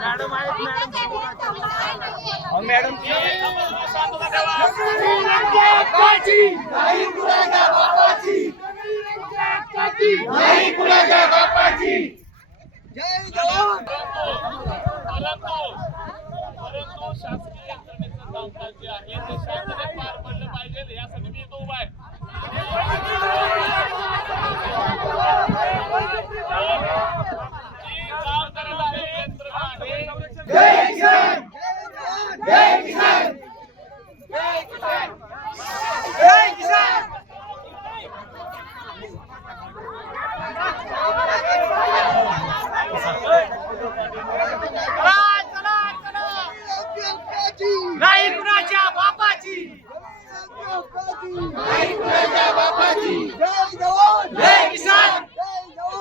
Madam आहेत madam नाही कुणाच्या बापाची जय जवान. परंतु शासकीय यंत्रणेचं कामकाज जे आहे ते शासनाने पार पडलं पाहिजे यासाठी मी इथं उभा आहे.